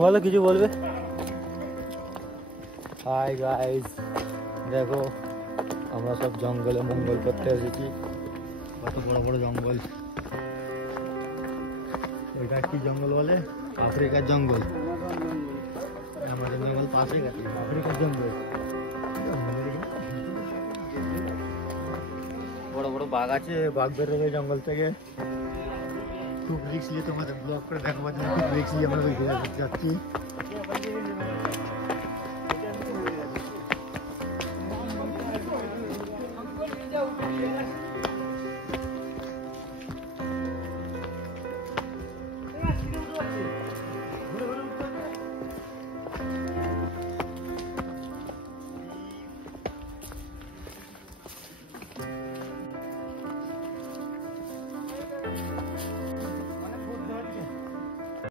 বলো, কিছু বলবে? হাই গাইস, দেখো আমরা সব জঙ্গলে মঙ্গল করতে এসেছি। কত বড় বড় জঙ্গল। এটা কি জঙ্গল বলে? আফ্রিকার জঙ্গল। আমাদের জঙ্গল পাশে গেছে, আফ্রিকার জঙ্গল। বড় বড় বাঘ আছে, বাঘ বেরোবে জঙ্গল থেকে। খুব রিস্ক নিয়ে তোমাদের ব্লগ করে দেখাবার জন্য খুব রিস্ক নিয়ে আমরা যাচ্ছি।